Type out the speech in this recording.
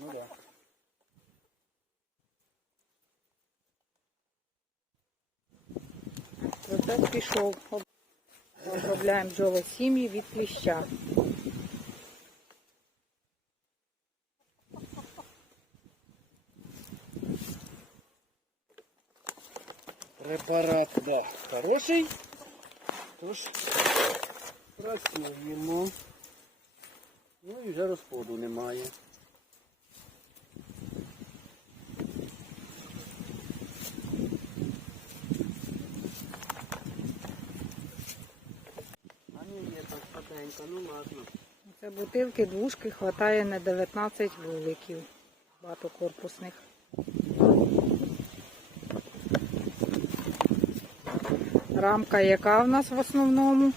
Ну да. Процес пішов. Обробляємо бджолосім'ї від кліща. Препарат, да, хороший. Тож працюємо. Ну і вже розходу немає. Так ну ладно. Це бутилки двушки хватає на 19 вуликів багатокорпусних. Рамка яка в нас в основному?